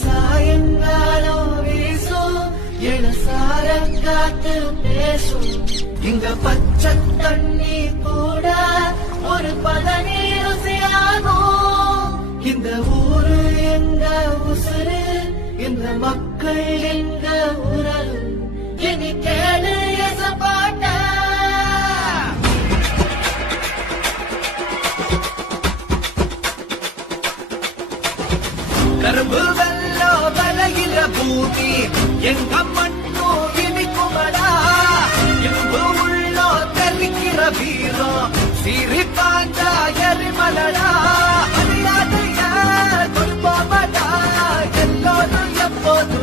சாயங்காலம் வீசும் இளசார காத்து பேசும் இங்க பச்சை தண்ணி கூட ஒரு பதநீர் ருசியாகும் இந்த ஊரு எங்க உசுறு இந்த மக்கள் எங்க உறவு இனி கேளு எசப்பாட்ட கரும்பு வெள்ளோ வலையில பூமி எங்க மண்ணோ இனிக்குமடா இரும்பு உள்ளோ தெளிக்கிற வீரம் சிரிப்பாஞ்சா எரிமலடா